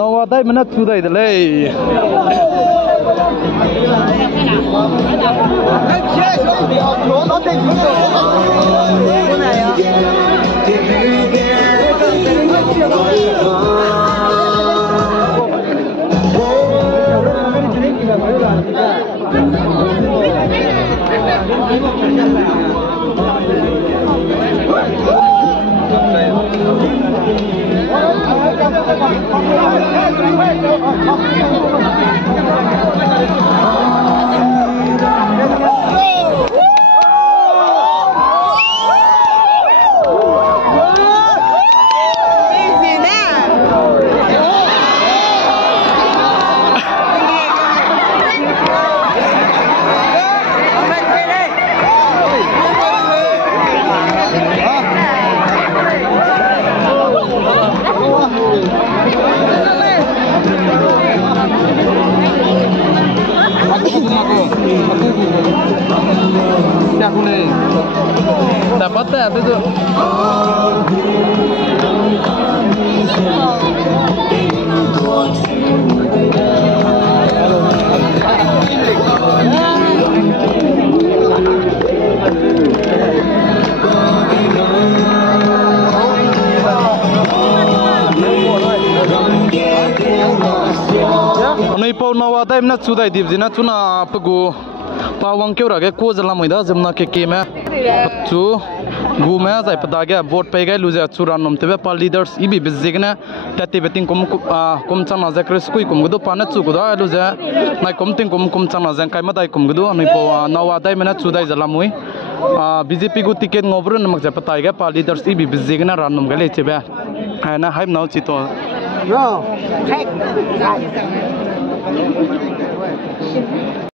Nawa dai mana tu dai de lei. Dapat ya itu. Noi pau nawa dai na chu dai dip jina chuna pagu pawang keu ra ge ko jala moida jamna ke me chu gu me jai pada ge vote pe ge luja churan nom tebe pa leaders ibi bizigna tati beting kum chana za kris kui kum gudo pana chu gudo luja nai kum ting kum chana jang kai ma dai kum gudo noi pau nawa dai me na chu dai jala moi BJP gu ticket ngobru namak ja pada ge pa leaders ibi bizigna ran nom ge le chebe na haim nau chito Rồi, khách.